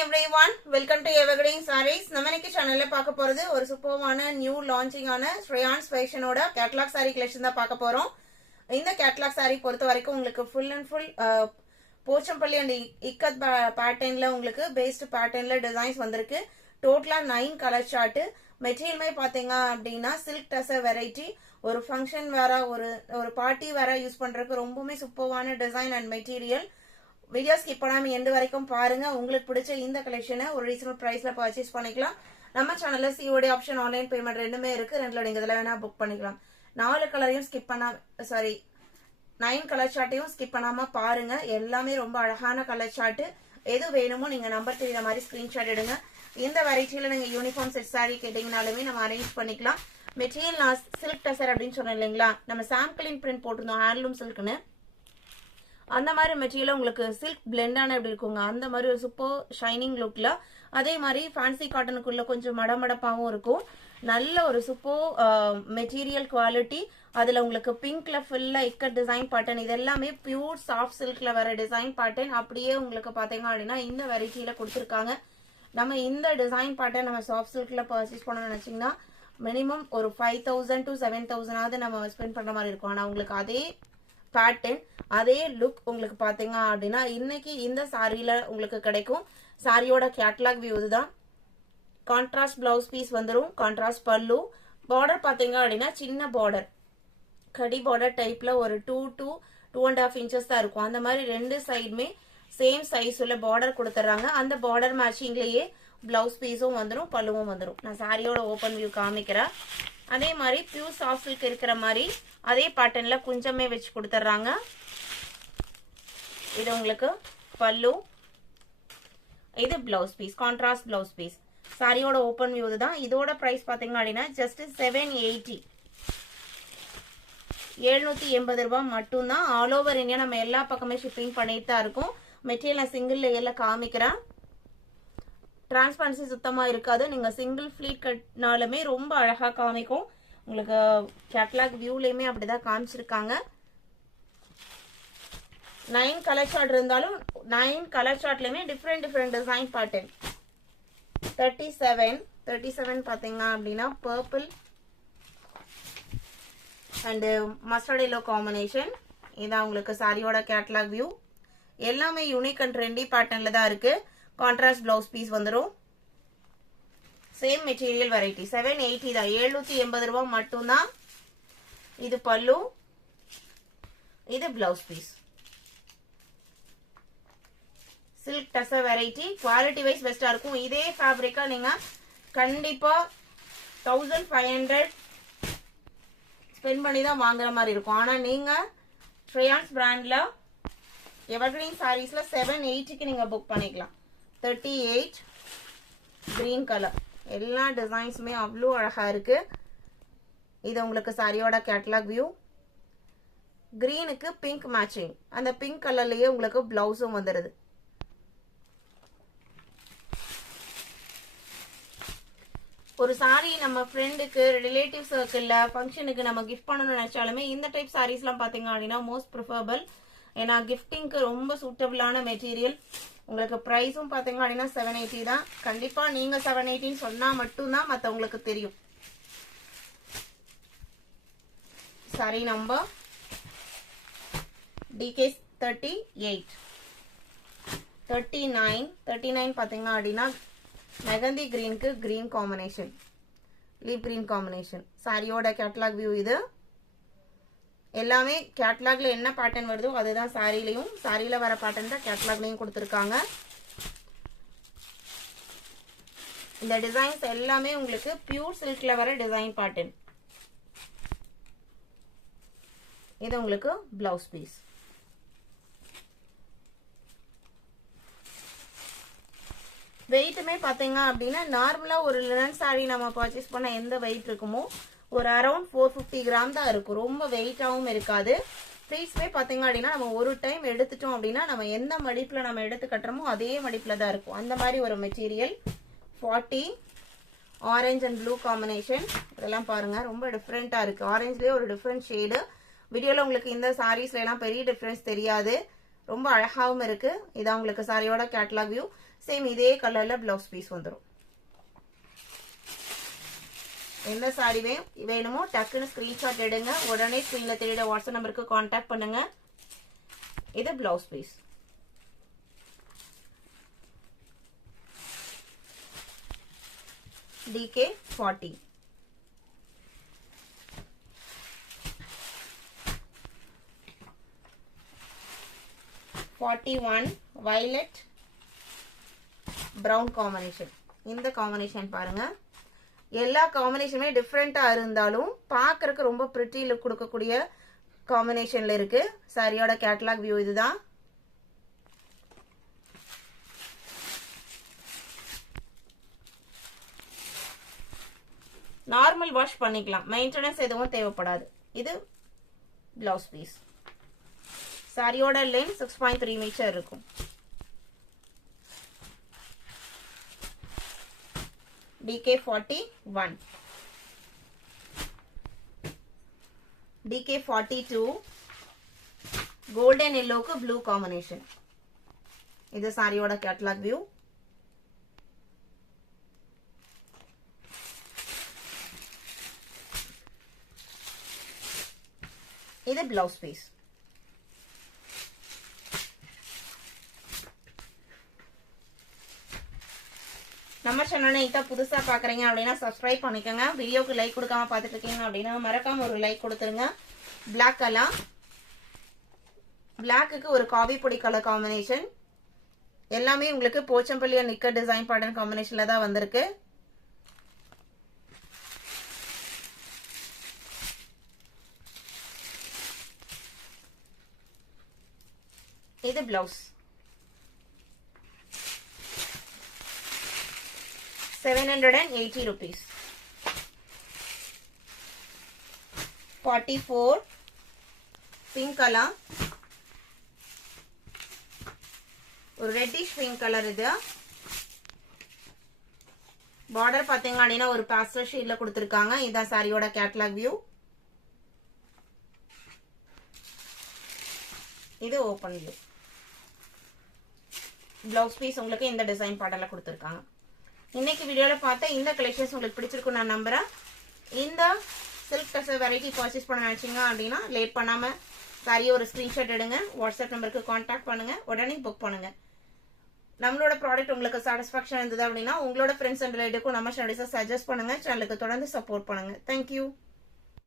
everyone, welcome to Evergreen Sarees. நம்ம இன்னைக்கு சேனல்ல பார்க்க போறது ஒரு சூப்பரான நியூ லான்ச்சிங் ஆன ஸ்ரேயான்ஸ் ஃபேஷனோட கேட்டலாக் saree collection தான் பார்க்க போறோம். இந்த கேட்டலாக் saree பொறுத்த வரைக்கும் உங்களுக்கு full and full Pochampalli and ikat பேட்டர்ன்ல உங்களுக்கு பேஸ்ட் பேட்டர்ன்ல டிசைன்ஸ் வந்திருக்கு. டோட்டலா 9 கலர் சார்ட். மெட்டீரியல்மே பாத்தீங்க அப்படின்னா சில்க் டசர் வெரைட்டி. ஒரு ஃபங்க்ஷன் வேற ஒரு பார்ட்டி வேற யூஸ் பண்றதுக்கு ரொம்பவே சூப்பரான design and material. Video skip பண்ணாம எண்டு வரைக்கும் பாருங்க. உங்களுக்கு பிடிச்ச இந்த கலெக்ஷனை ஒரு ரீசனபிள் பிரைஸ்ல பர்ச்சேஸ் பண்ணிக்கலாம். நம்ம சேனல்ல சிஓடி ஆப்ஷன் ஆன்லைன் பேமெண்ட் ரெண்டுமே இருக்கு. ரெண்டுல நீங்க இதுல வேணா புக் பண்ணிக்கலாம். 4 கலரையும் ஸ்கிப் பண்ணாம 9 கலர் சார்ட்டையும் ஸ்கிப் பண்ணாம பாருங்க. எல்லாமே ரொம்ப அழகான கலர் சார்ட். எது வேணுமோ நீங்க நம்பர் தெரியுற மாதிரி ஸ்கிரீன்ஷாட் எடுங்க. இந்த வெரைட்டியில நீங்க யூனிஃபார்ம் செட் சாரி கேட்டீங்கனாலுமே நம்ம அரேஞ்ச் பண்ணிக்கலாம். மெட்டீரியல் நான் சில்க் டசர் அப்படின்னு சொன்னேன் இல்லைங்களா, நம்ம சாம்பிளின் பிரிண்ட் போட்டிருந்தோம் ஹேண்ட்லூம் சில்க்னு. அந்த மாதிரி மெட்டீரியல் உங்களுக்கு சில்க் பிளெண்டான எப்படி இருக்குங்க, அந்த மாதிரி ஒரு சூப்பர் ஷைனிங் லுக்ல. அதே மாதிரி ஃபேன்சி காட்டனுக்குள்ள கொஞ்சம் மடமடப்பாவும் இருக்கும். நல்ல ஒரு சூப்பர் மெட்டீரியல் குவாலிட்டி. அதுல உங்களுக்கு பிங்க்ல ஃபுல்லா இக்கட் டிசைன் பேட்டர்ன். இது எல்லாமே பியூர் சாஃப்ட் சில்க்ல வர டிசைன் பேட்டர்ன். அப்படியே உங்களுக்கு பாத்தீங்க அப்படின்னா இந்த வெரைட்டியில கொடுத்துருக்காங்க. நம்ம இந்த டிசைன் பேட்டர்ன் நம்ம சாஃப்ட் சில்க்ல பர்ச்சேஸ் பண்ணணும்னு நினைச்சீங்கன்னா மினிமம் ஒரு 5000 to 7000 நம்ம ஸ்பெண்ட் பண்ற மாதிரி இருக்கும். ஆனா உங்களுக்கு அதே பேட்டர்ன் அதே லுக் உங்களுக்கு பாத்தீங்க அப்படின்னா இன்னைக்கு இந்த சாரியில உங்களுக்கு கிடைக்கும். சாரியோட கேட்டலாக் வியூ இதுதான். கான்ட்ராஸ்ட் பிளவுஸ் பீஸ் வந்துடும், கான்ட்ராஸ்ட் பல்லு. பார்டர் பாத்தீங்க அப்படின்னா சின்ன பார்டர், கடி பார்டர் டைப்ல ஒரு 2 to 2.5 inches தான் இருக்கும். அந்த மாதிரி ரெண்டு சைடுமே சேம் சைஸ் உள்ள பார்டர் கொடுத்துறாங்க. அந்த பார்டர் மேட்சிங்லயே பிளவுஸ் பீஸும் வந்துடும், பல்லுவும் வந்துடும். நான் சாரியோட ஓபன் வியூ காமிக்கிறேன். அதே மாதிரி பியூர் சாஃப்ட் சில்க் இருக்கிற மாதிரி அதே பேட்டர்ன்ல குஞ்சமே வச்சு கொடுத்துறாங்க. இது உங்களுக்கு பல்லு, இது blouse piece, contrast blouse piece. சாரியோட ஓபன் வியூ தான். இதோட பிரைஸ் பாத்தீங்க அப்படின்னா ஜஸ்ட் 780, 780 ரூபாய் மட்டும்தான். ஆல் ஓவர் இந்தியா நம்ம எல்லா பக்கமே ஷிப்பிங் பண்ணிட்டு தான் இருக்கும். மெட்டீரியல் நான் சிங்கிள் லேயர்ல காமிக்கிறேன். டிரான்ஸ்பரன்சி சுத்தமா இருக்காது. நீங்க சிங்கிள் ஃபிளீட் கட்டினாலுமே ரொம்ப அழகா காமிக்கும். உங்களுக்கு கேட்டலாக் வியூலயுமே அப்படிதான் காமிச்சிருக்காங்க. 9 கலர் சார்ட் இருந்தாலும் 9 கலர் சார்ட்லயுமே டிஃப்ரெண்ட் டிசைன் பேட்டர்ன். 37 பாத்தீங்க அப்படின்னா purple and mustard yellow combination. இதான் உங்களுக்கு சாரியோட கேட்டலாக் வியூ. எல்லாமே யூனிக் அண்ட் ட்ரெண்டி பேட்டர்ன்ல தான் இருக்கு. கான்ட்ராஸ்ட் பிளவுஸ் பீஸ் வந்துடும். Same material variety. 780 தான், 780 ரூபாய் மட்டும்தான். இது பல்லு, இது blouse piece. Silk tussar variety. Quality wise பெஸ்டா இருக்கும். இதே ஃபேப்ரிக்கா நீங்க கண்டிப்பா 1500 ஸ்பெண்ட் பண்ணி தான் வாங்குற மாதிரி இருக்கும். ஆனா நீங்க ஸ்ரேயான்ஸ் பிராண்ட்ல எவர்கிரீன் சாரீஸ்ல 780க்கு நீங்க புக் பண்ணிக்கலாம். 38 கிரீன் கலர். எல்லா டிசைன்ஸுமே அவ்வளோ அழகா இருக்கு. இது உங்களுக்கு சாரியோட கேட்டலாக் வியூ. கிரீனுக்கு பிங்க் மேட்சிங். அந்த பிங்க் கலர்லயே உங்களுக்கு பிளவுஸும் வந்துருது. ஒரு சாரி நம்ம ஃப்ரெண்டுக்கு, ரிலேட்டிவ் சர்க்கிள்ல, ஃபங்க்ஷனுக்கு நம்ம கிஃப்ட் பண்ணணும்னு நினைச்சாலுமே இந்த டைப் சாரீஸ்லாம் பாத்தீங்க அப்படின்னா மோஸ்ட் ப்ரிஃபரபிள். ஏன்னா கிஃப்டிங்க்கு ரொம்ப சூட்டபிளான மெட்டீரியல். உங்களுக்கு பிரைஸும் பாத்தீங்க அப்படின்னா 780 தான். கண்டிப்பா நீங்க 780 சொன்னா மட்டும்தான் மத்தவங்களுக்கு தெரியும். சாரி நம்பர் DK 38, 39 பாத்தீங்க அப்படின்னா மெகந்தி கிரீனுக்கு green combination, leaf green combination. சாரியோட கேட்டலாக் வியூ இது. எல்லாமே கேட்டலாக்ல என்ன பேட்டர்ன் வருதோ அதுதான் சாரிலையும், சாரியில வர பேட்டர்ன் தான் கேட்டலாக்லயும் கொடுத்துருக்காங்க. இந்த டிசைன்ஸ் எல்லாமே உங்களுக்கு பியூர் சில்க்ல வர டிசைன் பேட்டர்ன். இது உங்களுக்கு பிளவுஸ் பீஸ். வெயிட்டுமே பாத்தீங்க அப்படின்னா நார்மலா ஒரு லினன் சாரி நம்ம பர்ச்சேஸ் பண்ண எந்த வெயிட் இருக்குமோ ஒரு அரௌண்ட் 450 கிராம் தான் இருக்கும். ரொம்ப வெயிட்டாவும் இருக்காது. ப்ளீட்ஸ்மே பாத்தீங்க அப்படின்னா நம்ம ஒரு டைம் எடுத்துட்டோம் அப்படின்னா நம்ம எந்த மடிப்புல நம்ம எடுத்து கட்டுறோமோ அதே மடிப்புல தான் இருக்கும். அந்த மாதிரி ஒரு material. 40 orange and blue combination. இதெல்லாம் பாருங்க ரொம்ப டிஃப்ரெண்டா இருக்கு. ஆரஞ்சுலயே ஒரு டிஃப்ரெண்ட் ஷேடு. வீடியோல உங்களுக்கு இந்த சாரீஸ்ல எல்லாம் பெரிய டிஃபரன்ஸ் தெரியாது. ரொம்ப அழகாவும் இருக்கு. இதான் உங்களுக்கு சாரியோட கேட்டலாக் வியூ. சேம் இதே கலர்ல பிளவுஸ் பீஸ் வந்துடும். எந்த சாரி வேணுமோ டக்குன்னு ஸ்கிரீன்ஷாட் எடுங்க. உடனே ஸ்கிரீன்ல தெரியுற வாட்ஸ்அப் நம்பருக்கு கான்டாக்ட் பண்ணுங்க. இது blouse piece. DK40. violet brown combination. இந்த காம்பினேஷன் பாருங்க. எல்லா காம்பினேஷனுமே டிஃப்ரெண்டா இருந்தாலும் பார்க்கறதுக்கு ரொம்ப பிரிட்டி லுக் கொடுக்கக்கூடிய காம்பினேஷன்ல இருக்கு. சாரியோட கேட்டலாக் வியூ இதுதான். நார்மல் வாஷ் பண்ணிக்கலாம், மெயின்டெனன்ஸ் எதுவும் தேவைப்படாது. இது பிளவுஸ் பீஸ். சாரியோட லென்த் 6.3 மீட்டர் இருக்கும். DK41. DK42 கோல்டன் எல்லோக்கு ப்ளூ காம்பினேஷன். இது சாரியோட கேட்டலாக் வியூ. இது பிளவுஸ் பீஸ். நம்ம சேனலை இப்போ புதுசா பாக்குறீங்க அப்படின்னா சப்ஸ்கிரைப் பண்ணிக்கோங்க. வீடியோக்கு லைக் கொடுக்காம பார்த்துட்டு இருக்கீங்க அப்படின்னா மறக்காம ஒரு லைக் கொடுத்துருங்க. பிளாக் கலர், பிளாக்குக்கு ஒரு காவி பொடி கலர் காம்பினேஷன். எல்லாமே உங்களுக்கு போச்சம்பள்ளி நிக்கர் டிசைன் பேட்டர்ன் காம்பினேஷன்ல தான் வந்திருக்கு. இது பிளவுஸ். 780 rupees. 44 pink color. ஒரு ரெட்டிஷ் பிங்க் கலர். இது பார்டர் பாத்தீங்க அப்படின்னா ஒரு பாஸ்டல் ஷேட்ல கொடுத்திருக்காங்க. இதான் சாரியோட கேட்டலாக் வியூ. இது ஓபன் வியூ. பிளவுஸ் பீஸ் உங்களுக்கு இந்த டிசைன் பேட்டர்ன்ல கொடுத்திருக்காங்க. இன்னைக்கு வீடியோல பார்த்த இந்த கலெக்ஷன்ஸ் உங்களுக்கு பிடிச்சிருக்கும் நான் நம்புறேன். இந்த சில்க் டசர் வெரைட்டி பர்ச்சேஸ் பண்ண நினைச்சீங்க அப்படின்னா லேட் பண்ணாம சாரியை ஒரு ஸ்கிரீன்ஷாட் எடுங்க. வாட்ஸ்அப் நம்பருக்கு கான்டாக்ட் பண்ணுங்க. உடனே புக் பண்ணுங்க. நம்மளோட ப்ராடக்ட் உங்களுக்கு சாட்டிஸ்ஃபேக்ஷன் இருந்தது அப்படின்னா உங்களோட ஃப்ரெண்ட்ஸ் அண்ட் ரிலேட்டிவ்க்கும் நம்ம சேனல்ஸை சஜஸ்ட் பண்ணுங்க. சேனலுக்கு தொடர்ந்து சப்போர்ட் பண்ணுங்க. தேங்க்யூ.